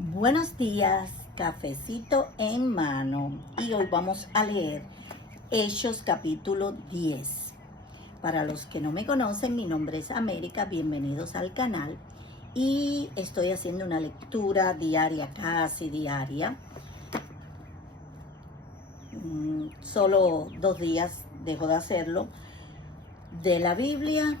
Buenos días, cafecito en mano. Y hoy vamos a leer Hechos capítulo 10. Para los que no me conocen, mi nombre es América, bienvenidos al canal. Y estoy haciendo una lectura diaria, casi diaria. Solo 2 días dejo de hacerlo. De la Biblia,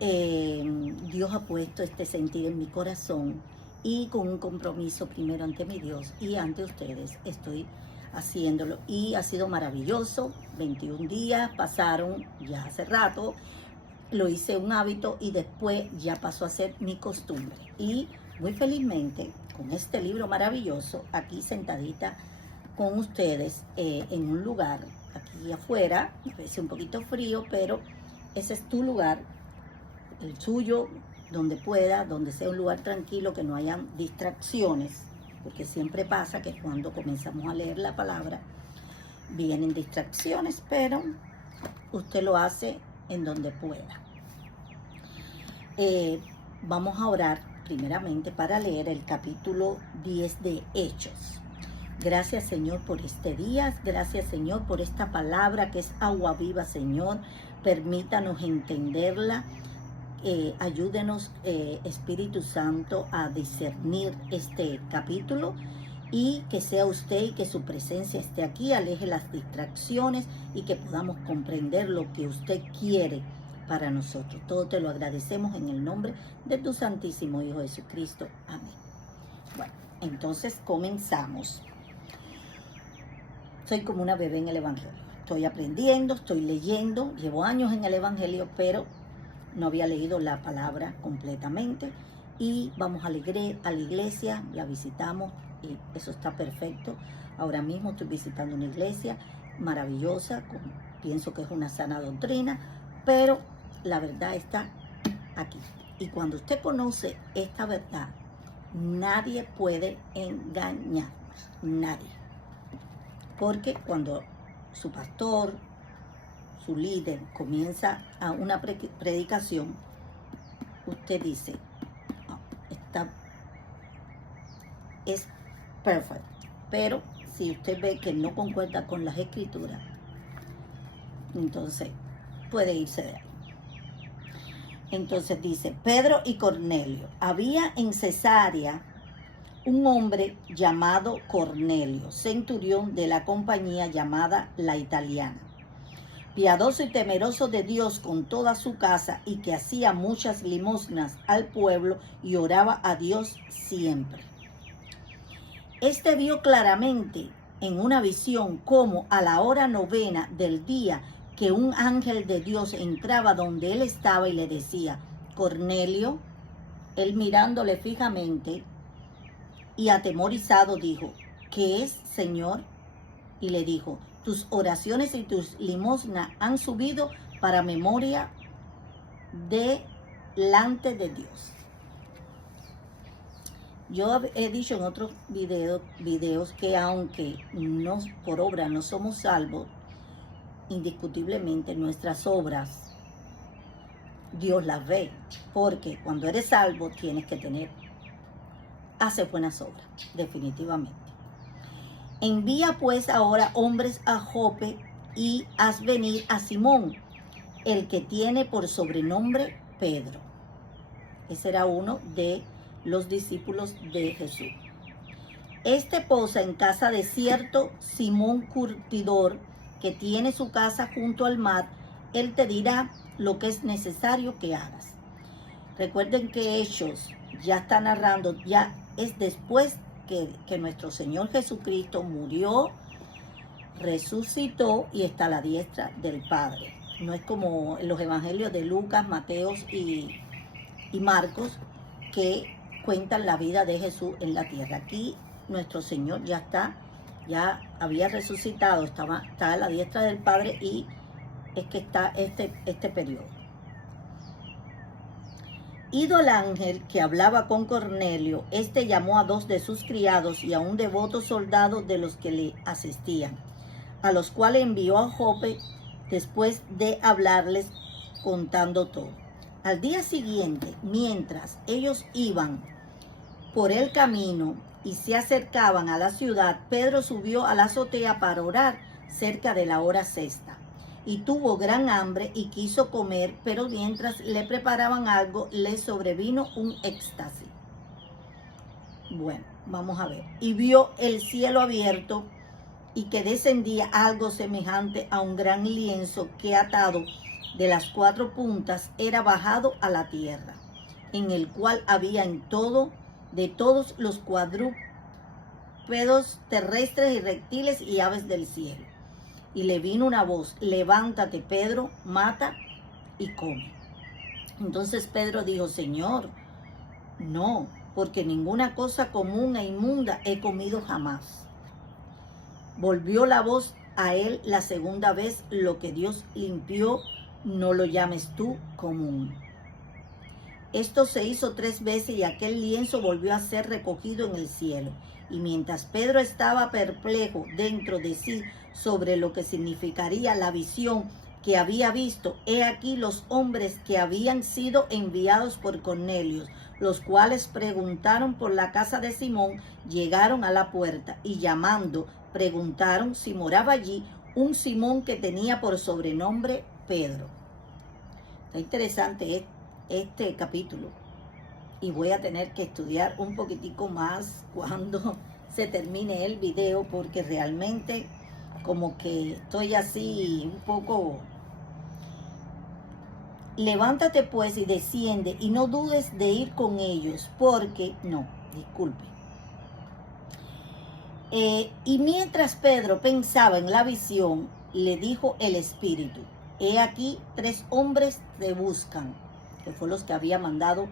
Dios ha puesto este sentir en mi corazón. Y con un compromiso primero ante mi Dios y ante ustedes estoy haciéndolo. Y ha sido maravilloso. 21 días pasaron ya hace rato. Lo hice un hábito y después ya pasó a ser mi costumbre. Y muy felizmente con este libro maravilloso, aquí sentadita con ustedes en un lugar, aquí afuera, a veces un poquito frío, pero ese es tu lugar, el suyo, donde pueda, donde sea un lugar tranquilo, que no hayan distracciones, porque siempre pasa que cuando comenzamos a leer la palabra vienen distracciones, pero usted lo hace en donde pueda. Vamos a orar primeramente para leer el capítulo 10 de Hechos. Gracias, Señor, por este día. Gracias, Señor, por esta palabra que es agua viva, Señor. Permítanos entenderla. Ayúdenos, Espíritu Santo, a discernir este capítulo y que sea usted y que su presencia esté aquí, aleje las distracciones y que podamos comprender lo que usted quiere para nosotros. Todo te lo agradecemos en el nombre de tu Santísimo Hijo Jesucristo. Amén. Bueno, entonces comenzamos. Soy como una bebé en el Evangelio. Estoy aprendiendo, estoy leyendo, llevo años en el Evangelio, pero no había leído la palabra completamente. Y vamos a la iglesia, la visitamos y eso está perfecto. Ahora mismo estoy visitando una iglesia maravillosa, pienso que es una sana doctrina, pero la verdad está aquí. Y cuando usted conoce esta verdad, nadie puede engañarnos, nadie. Porque cuando su pastor, su líder, comienza a una predicación, usted dice, oh, esta es perfecto. Pero si usted ve que no concuerda con las escrituras, entonces puede irse de ahí. Entonces dice, Pedro y Cornelio. Había en Cesarea un hombre llamado Cornelio, centurión de la compañía llamada La Italiana, piadoso y temeroso de Dios con toda su casa, y que hacía muchas limosnas al pueblo y oraba a Dios siempre. Este vio claramente en una visión cómo a la hora 9 del día que un ángel de Dios entraba donde él estaba y le decía, Cornelio. Él mirándole fijamente y atemorizado dijo, ¿qué es, Señor? Y le dijo, tus oraciones y tus limosnas han subido para memoria delante de Dios. Yo he dicho en otros videos que aunque no, por obra no somos salvos, indiscutiblemente nuestras obras Dios las ve, porque cuando eres salvo tienes que hacer buenas obras, definitivamente. Envía pues ahora hombres a Jope y haz venir a Simón, el que tiene por sobrenombre Pedro. Ese era uno de los discípulos de Jesús. Este posa en casa de cierto Simón curtidor, que tiene su casa junto al mar. Él te dirá lo que es necesario que hagas. Recuerden que Hechos ya está narrando, ya es después que nuestro Señor Jesucristo murió, resucitó y está a la diestra del Padre. No es como en los evangelios de Lucas, Mateos y Marcos, que cuentan la vida de Jesús en la tierra. Aquí nuestro Señor ya había resucitado, está a la diestra del Padre, y es que está este periodo. Ido el ángel que hablaba con Cornelio, este llamó a 2 de sus criados y a un devoto soldado de los que le asistían, a los cuales envió a Jope después de hablarles contando todo. Al día siguiente, mientras ellos iban por el camino, y se acercaban a la ciudad, Pedro subió a la azotea para orar cerca de la hora sexta. Y tuvo gran hambre y quiso comer, pero mientras le preparaban algo, le sobrevino un éxtasis. Bueno, vamos a ver. Y vio el cielo abierto y que descendía algo semejante a un gran lienzo que, atado de las 4 puntas, era bajado a la tierra, en el cual había de todos los cuadrúpedos terrestres y reptiles y aves del cielo. Y le vino una voz: levántate, Pedro, mata y come. Entonces Pedro dijo: Señor, no, porque ninguna cosa común e inmunda he comido jamás. Volvió la voz a él la segunda vez: lo que Dios limpió, no lo llames tú común. Esto se hizo 3 veces y aquel lienzo volvió a ser recogido en el cielo. Y mientras Pedro estaba perplejo dentro de sí sobre lo que significaría la visión que había visto, he aquí los hombres que habían sido enviados por Cornelio, los cuales preguntaron por la casa de Simón, llegaron a la puerta y llamando, preguntaron si moraba allí un Simón que tenía por sobrenombre Pedro. Está interesante este capítulo y voy a tener que estudiar un poquitico más cuando se termine el video, porque realmente como que estoy así un poco. Levántate pues y desciende y no dudes de ir con ellos, porque no, disculpe. Y mientras Pedro pensaba en la visión, le dijo el Espíritu: he aquí 3 hombres te buscan, que fue los que había mandado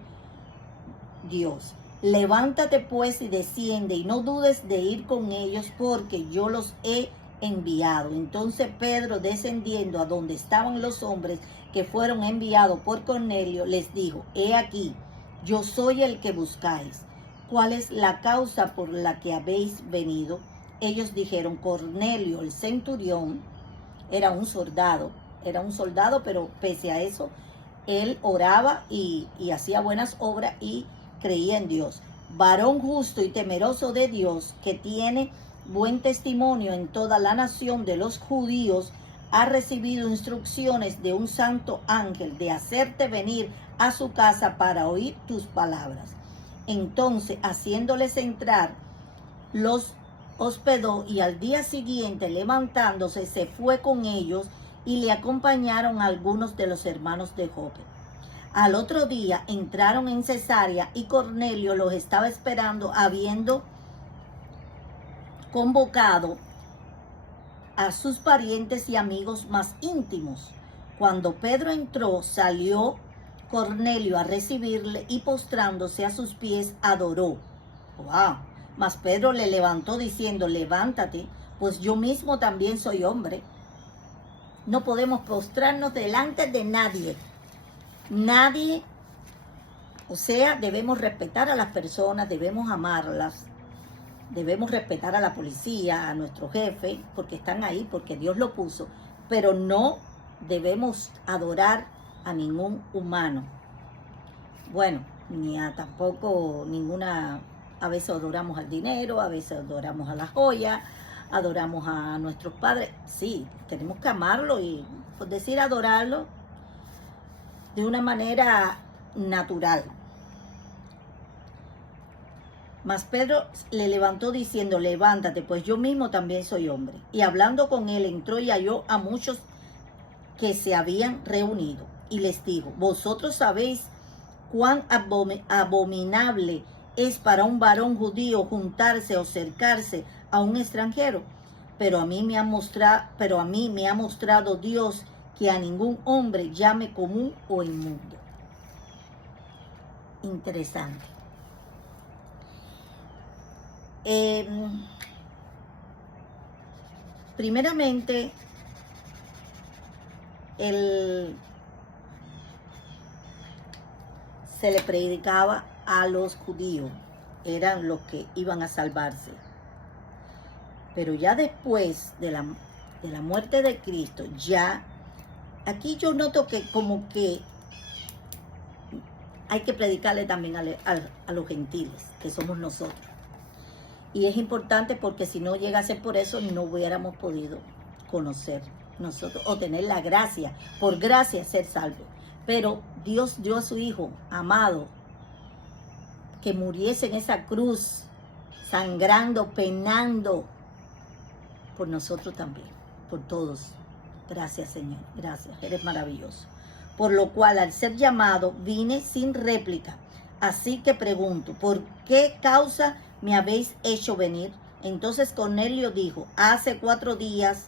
Dios. Levántate pues y desciende y no dudes de ir con ellos, porque yo los he enviado. Entonces Pedro, descendiendo a donde estaban los hombres que fueron enviados por Cornelio, les dijo: he aquí, yo soy el que buscáis. ¿Cuál es la causa por la que habéis venido? Ellos dijeron: Cornelio, el centurión, era un soldado, pero pese a eso, él oraba y hacía buenas obras y creía en Dios. Varón justo y temeroso de Dios, que tiene buen testimonio en toda la nación de los judíos, ha recibido instrucciones de un santo ángel de hacerte venir a su casa para oír tus palabras. Entonces, haciéndoles entrar, los hospedó y al día siguiente, levantándose, se fue con ellos y le acompañaron algunos de los hermanos de Jope. Al otro día entraron en Cesarea y Cornelio los estaba esperando, habiendo convocado a sus parientes y amigos más íntimos. Cuando Pedro entró, salió Cornelio a recibirle y postrándose a sus pies adoró. ¡Wow! Mas Pedro le levantó diciendo: levántate, pues yo mismo también soy hombre. No podemos postrarnos delante de nadie. Nadie, o sea, debemos respetar a las personas, debemos amarlas, debemos respetar a la policía, a nuestro jefe, porque están ahí, porque Dios lo puso, pero no debemos adorar a ningún humano. Bueno, ni a tampoco ninguna. A veces adoramos al dinero, a veces adoramos a las joyas, adoramos a nuestros padres. Sí, tenemos que amarlo y, por decir, adorarlo de una manera natural. Mas Pedro le levantó diciendo: levántate, pues yo mismo también soy hombre. Y hablando con él, entró y halló a muchos que se habían reunido. Y les dijo: vosotros sabéis cuán abominable es para un varón judío juntarse o acercarse a un extranjero. Pero a mí me ha mostrado Dios que a ningún hombre llame común o inmundo. Interesante. Primeramente, se le predicaba a los judíos, eran los que iban a salvarse. Pero ya después de la muerte de Cristo, ya aquí yo noto que como que hay que predicarle también a los gentiles, que somos nosotros. Y es importante porque si no llega a ser por eso, no hubiéramos podido conocer nosotros o tener la gracia, por gracia ser salvos. Pero Dios dio a su Hijo amado que muriese en esa cruz, sangrando, penando, por nosotros también, por todos. Gracias, Señor, gracias, eres maravilloso. Por lo cual, al ser llamado, vine sin réplica. Así que pregunto, ¿por qué causa me habéis hecho venir? Entonces Cornelio dijo, hace 4 días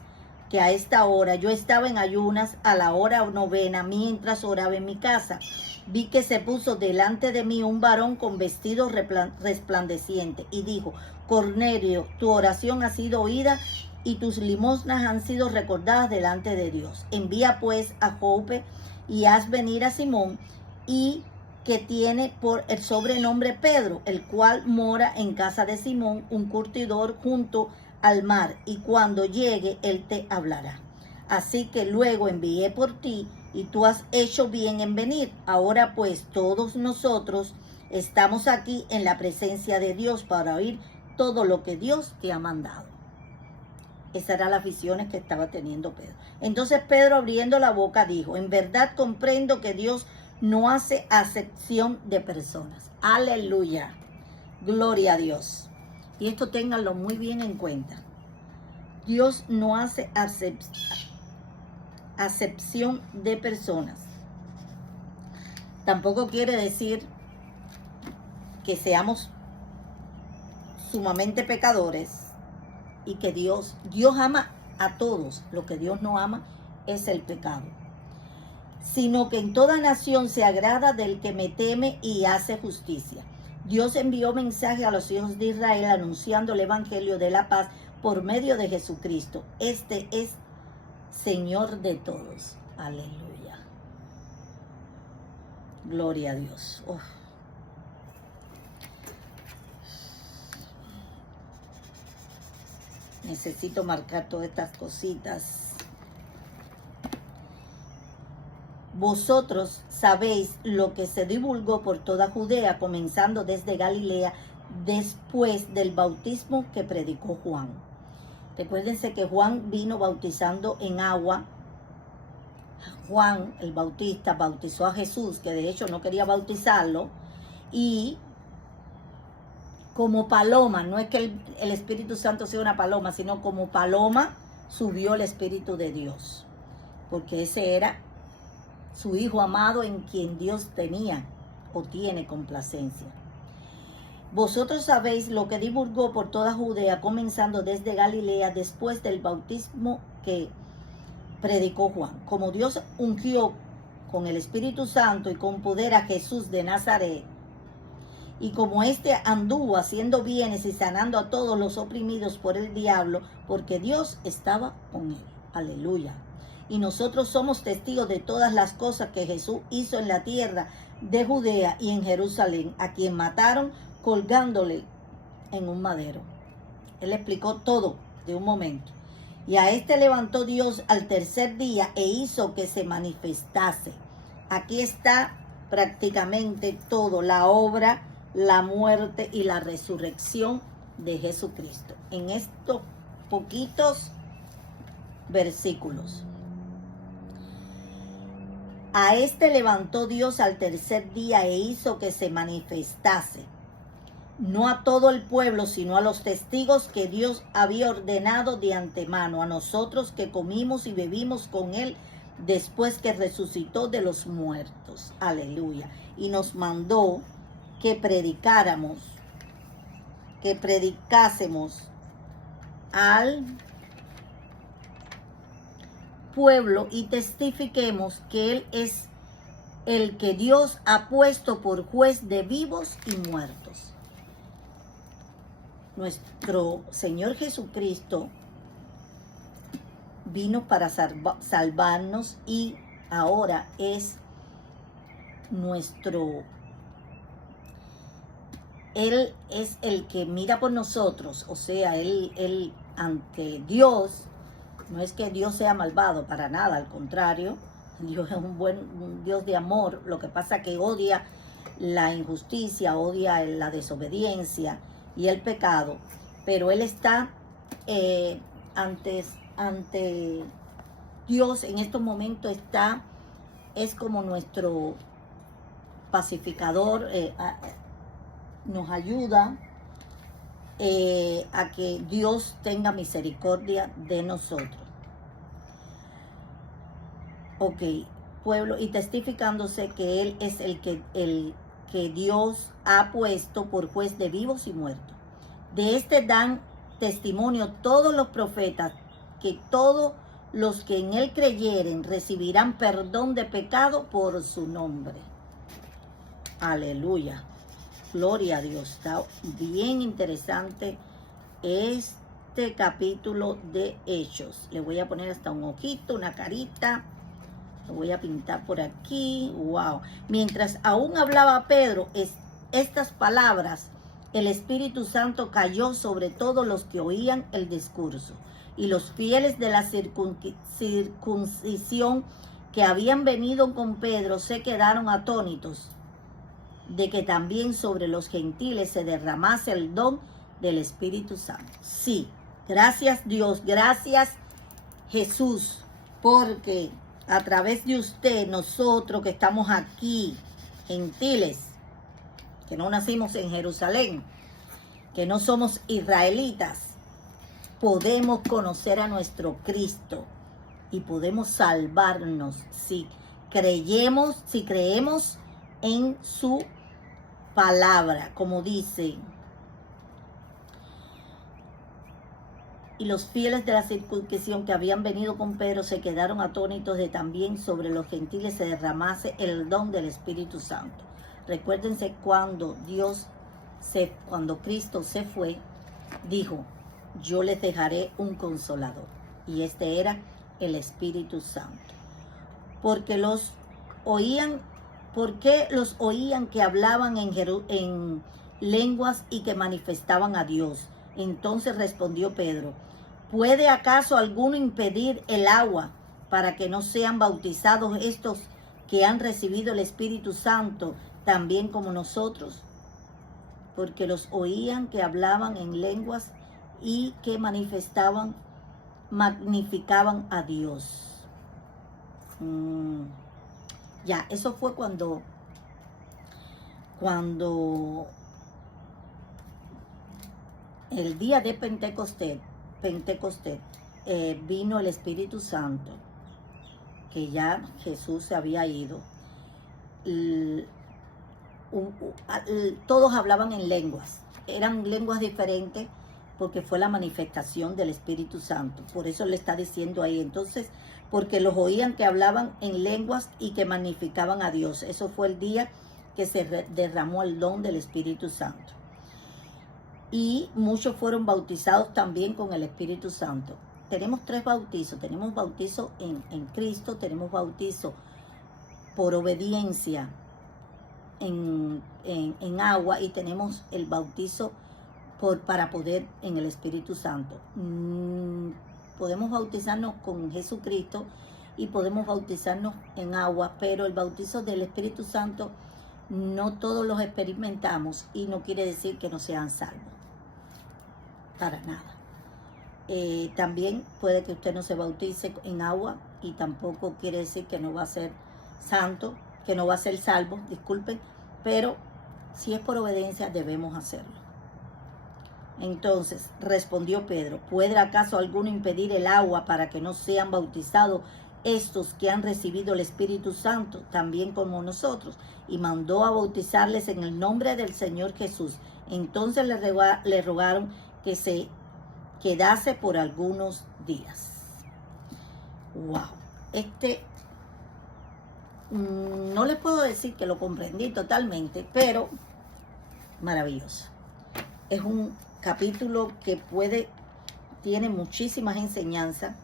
que a esta hora yo estaba en ayunas a la hora 9 mientras oraba en mi casa. Vi que se puso delante de mí un varón con vestido resplandeciente y dijo, Cornelio, tu oración ha sido oída y tus limosnas han sido recordadas delante de Dios. Envía pues a Jope y haz venir a Simón, y que tiene por el sobrenombre Pedro, el cual mora en casa de Simón, un curtidor junto al mar, y cuando llegue él te hablará. Así que luego envié por ti, y tú has hecho bien en venir. Ahora pues todos nosotros estamos aquí en la presencia de Dios para oír todo lo que Dios te ha mandado. Esas eran las visiones que estaba teniendo Pedro. Entonces Pedro, abriendo la boca, dijo, en verdad comprendo que Dios no hace acepción de personas. Aleluya. Gloria a Dios. Y esto ténganlo muy bien en cuenta. Dios no hace acepción de personas. Tampoco quiere decir que seamos sumamente pecadores y que Dios ama a todos. Lo que Dios no ama es el pecado. Sino que en toda nación se agrada del que me teme y hace justicia. Dios envió mensaje a los hijos de Israel anunciando el evangelio de la paz por medio de Jesucristo. Este es Señor de todos. Aleluya. Gloria a Dios. Uf. Necesito marcar todas estas cositas. Vosotros sabéis lo que se divulgó por toda Judea, comenzando desde Galilea, después del bautismo que predicó Juan. Recuérdense que Juan vino bautizando en agua. Juan, el Bautista, bautizó a Jesús, que de hecho no quería bautizarlo, y como paloma, no es que el Espíritu Santo sea una paloma, sino como paloma subió el Espíritu de Dios, porque ese era su Hijo amado en quien Dios tenía o tiene complacencia. Vosotros sabéis lo que divulgó por toda Judea, comenzando desde Galilea, después del bautismo que predicó Juan. Como Dios ungió con el Espíritu Santo y con poder a Jesús de Nazaret, y como éste anduvo haciendo bienes y sanando a todos los oprimidos por el diablo, porque Dios estaba con él. Aleluya. Y nosotros somos testigos de todas las cosas que Jesús hizo en la tierra de Judea y en Jerusalén, a quien mataron colgándole en un madero. Él explicó todo de un momento. Y a este levantó Dios al tercer día e hizo que se manifestase. Aquí está prácticamente todo, la obra, la muerte y la resurrección de Jesucristo, en estos poquitos versículos. A este levantó Dios al tercer día e hizo que se manifestase, no a todo el pueblo, sino a los testigos que Dios había ordenado de antemano, a nosotros que comimos y bebimos con él después que resucitó de los muertos. Aleluya. Y nos mandó que predicásemos al pueblo y testifiquemos que él es el que Dios ha puesto por juez de vivos y muertos. Nuestro Señor Jesucristo vino para salvarnos y ahora es Él es el que mira por nosotros, o sea, Él ante Dios, no es que Dios sea malvado, para nada, al contrario, Dios es un Dios de amor. Lo que pasa es que odia la injusticia, odia la desobediencia y el pecado, pero él está ante Dios en estos momentos, es como nuestro pacificador, nos ayuda a que Dios tenga misericordia de nosotros. Ok, pueblo, y testificándose que Él es el que Dios ha puesto por juez de vivos y muertos. De este dan testimonio todos los profetas, que todos los que en Él creyeren recibirán perdón de pecado por su nombre. Aleluya. Gloria a Dios. Está bien interesante este capítulo de Hechos. Le voy a poner hasta un ojito, una carita. Lo voy a pintar por aquí. Wow. Mientras aún hablaba Pedro estas palabras, el Espíritu Santo cayó sobre todos los que oían el discurso. Y los fieles de la circuncisión que habían venido con Pedro se quedaron atónitos de que también sobre los gentiles se derramase el don del Espíritu Santo. Sí, gracias Dios, gracias Jesús, porque a través de usted, nosotros que estamos aquí, gentiles, que no nacimos en Jerusalén, que no somos israelitas, podemos conocer a nuestro Cristo y podemos salvarnos si creemos en su palabra, como dice. Y los fieles de la circuncisión que habían venido con Pedro se quedaron atónitos de también sobre los gentiles se derramase el don del Espíritu Santo. Recuérdense cuando Cristo se fue, dijo: yo les dejaré un consolador. Y este era el Espíritu Santo. Porque los oían que hablaban en lenguas y que manifestaban a Dios. Entonces respondió Pedro: ¿puede acaso alguno impedir el agua para que no sean bautizados estos que han recibido el Espíritu Santo también como nosotros? Porque los oían que hablaban en lenguas y que magnificaban a Dios. Ya, eso fue cuando el día de Pentecostés, vino el Espíritu Santo, que ya Jesús se había ido. Todos hablaban en lenguas, eran lenguas diferentes porque fue la manifestación del Espíritu Santo. Por eso le está diciendo ahí, entonces, porque los oían que hablaban en lenguas y que magnificaban a Dios. Eso fue el día que se derramó el don del Espíritu Santo. Y muchos fueron bautizados también con el Espíritu Santo. Tenemos 3 bautizos. Tenemos bautizo en Cristo, tenemos bautizo por obediencia en agua, y tenemos el bautizo para poder en el Espíritu Santo. Podemos bautizarnos con Jesucristo y podemos bautizarnos en agua, pero el bautizo del Espíritu Santo no todos los experimentamos, y no quiere decir que no sean salvos. Para nada. También puede que usted no se bautice en agua y tampoco quiere decir que no va a ser santo, que no va a ser salvo, disculpen, pero si es por obediencia debemos hacerlo. Entonces respondió Pedro: ¿puede acaso alguno impedir el agua para que no sean bautizados estos que han recibido el Espíritu Santo también como nosotros? Y mandó a bautizarles en el nombre del Señor Jesús. Entonces le rogaron que se quedase por algunos días. Wow. No les puedo decir que lo comprendí totalmente, pero maravilloso. Es un capítulo que tiene muchísimas enseñanzas,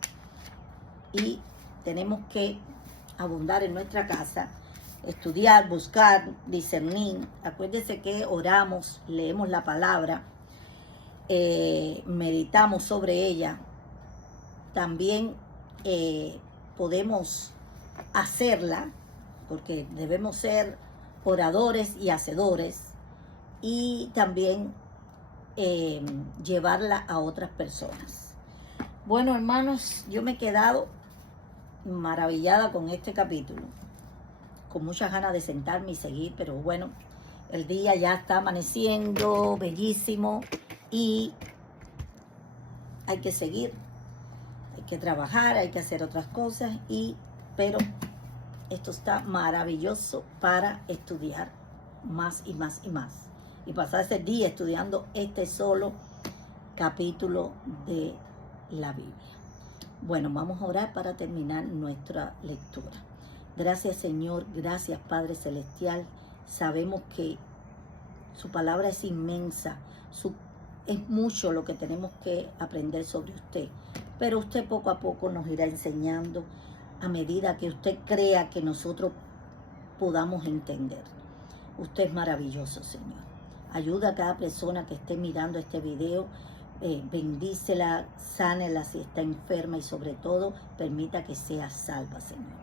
y tenemos que abundar en nuestra casa, estudiar, buscar, discernir. Acuérdense que oramos, leemos la palabra, meditamos sobre ella. También podemos hacerla, porque debemos ser oradores y hacedores, y también llevarla a otras personas. Bueno, hermanos, yo me he quedado maravillada con este capítulo, con muchas ganas de sentarme y seguir, pero bueno, el día ya está amaneciendo, bellísimo, y hay que seguir, hay que trabajar, hay que hacer otras cosas, pero esto está maravilloso para estudiar más y más y más, y pasar ese día estudiando este solo capítulo de la Biblia. Bueno, vamos a orar para terminar nuestra lectura. Gracias, Señor, gracias, Padre Celestial. Sabemos que su palabra es inmensa, es mucho lo que tenemos que aprender sobre usted, pero usted poco a poco nos irá enseñando a medida que usted crea que nosotros podamos entender. Usted es maravilloso, Señor. Ayuda a cada persona que esté mirando este video, bendícela, sánela si está enferma y sobre todo permita que sea salva, Señor.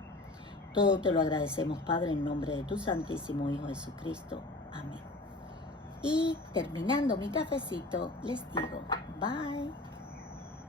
Todo te lo agradecemos, Padre, en nombre de tu Santísimo Hijo Jesucristo. Amén. Y terminando mi cafecito, les digo bye.